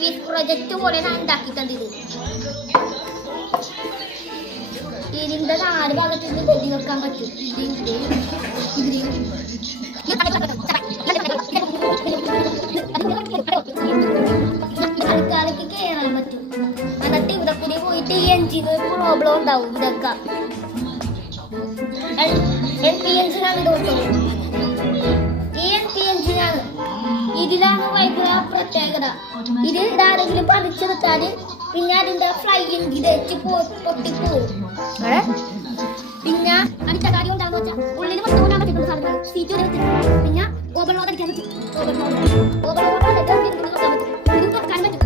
TVS project പോലെ ഞാൻ ഉണ്ടാക്കിയിട്ടുണ്ട്. ഇതിന്റെ 4 ഭാഗത്ത് നിന്ന് പൊതി വെക്കാൻ പറ്റും. കളിക്കാലേക്ക് കയറാൻ പറ്റും. എന്നിട്ട് ഇവിടെ കൂടി പോയിട്ട് ഈ എഞ്ചിന് പ്രോബ്ലം ഉണ്ടാവും. ഇതൊക്കെ LP എഞ്ചിനാണ് ഇതോട്ടും. ഈ LP എഞ്ചിനാണ്. ഇതിലാണ് ഭയങ്കര പ്രത്യേകത. ഇത് ഇതാരെങ്കിലും പറിച്ചെടുത്താല് പിന്നെ അതിന്റെ ഫ്ലൈയിങ് ഇതേച്ച് പൊട്ടിപ്പോവും. പിന്നെ അതിന്റെ കാര്യം ഉണ്ടാകുന്ന വെച്ചാൽ ഉള്ളിൽ മൊത്തം കൊണ്ടാൻ പറ്റുന്ന സാധനങ്ങൾ സീറ്റ് വരെ വെച്ചിട്ടുണ്ട്. പിന്നെ ഓവർലോഡ് അടിക്കാൻ പറ്റും. ഓവർലോഡ് അടിക്കാൻ പറ്റും. ഇത് തുറക്കാൻ പറ്റും.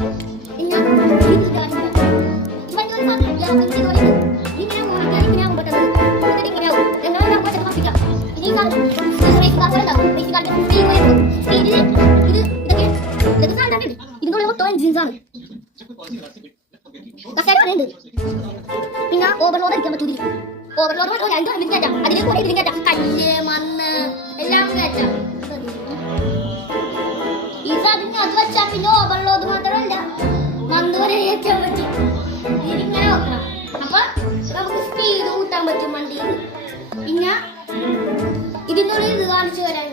പിന്നെ ഇതിനുള്ള മൊത്തം എൻജിൻസാണ്. പിന്നെ ഓവർലോഡ് അടിക്കാൻ പറ്റൂ. ഓവർലോഡ് ഇതിൽ കയറ്റാം. അതിൽ കൂടെ ഇതിൽ കയറ്റാം. കല്ല് മണ്ണ് എല്ലാം കയറ്റാം. ഈ സാധനം അത് വെച്ചാൽ പിന്നെ ഓവർലോഡ് മാത്രമല്ല മണ്ണ് വരെ കയറ്റാൻ പറ്റും. ഇതിങ്ങനെ നോക്കണം. അപ്പൊ നമുക്ക് സ്പീഡ് കൂട്ടാൻ പറ്റും വണ്ടിയിൽ. പിന്നെ ഇതിനുള്ളിൽ ഇത് കാണിച്ചു തരാൻ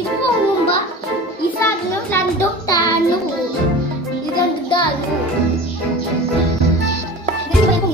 ഇത് പോകുമ്പോ ഈ സാധനം രണ്ടും താഴ്ന്നു പോകും. ഇത് രണ്ടും താഴ്ന്നു പോകും. ഇതിനൊന്നും